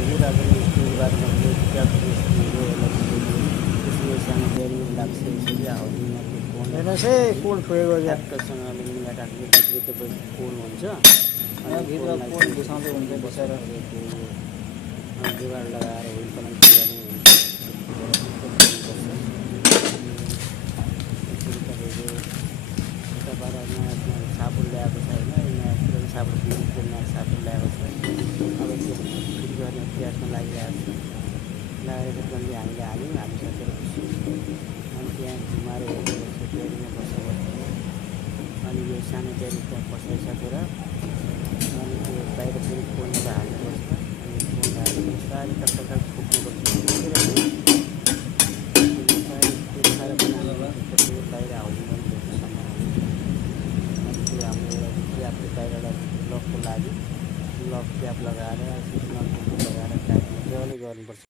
लागि र पनि स्टिलबाट नभए त्यसले सानो बेरिङ लाग्छ यसरी हाउसिङमा त्यो कोन हेर्नुहोस् है कोड छोएको क्या ठ्याक्कसँगले मिलाइराख्ने भित्र तपाईँ कोन हुन्छ अनि भित्र कोड घुसाउँदै हुन्छ बिचरा जुगाड लगाएर हुल कलम पुर्याउने हुन्छ यसरी तपाईँको यताबाट नयाँ साबुन ल्याएको छ होइन नयाँ पुरानो साबुन दिनु नयाँ साबुन ल्याएको छ अब त्यो फिट गर्ने प्रयासमा लागिरहेको छ लागेर जल्दी हामीले हालिसकेर अनि त्यहाँ घुमाएर बेरीमा बसेर अनि यो सानो बेरी त्यहाँ बसाइसकेर अनि त्यो बाहिर फेरि कोनेर हाल्नुपर्छ अनि कोन हालेर बिस्तारै टक्क फुक्नुपर्छ बाहिर हाउसिङ गर्नुपर्छ अनि त्यो हाम्रो क्याप बाहिरबाट लकको लागि लक क्याप लगाएर लगाएर टाइट मजाले गर्नुपर्छ।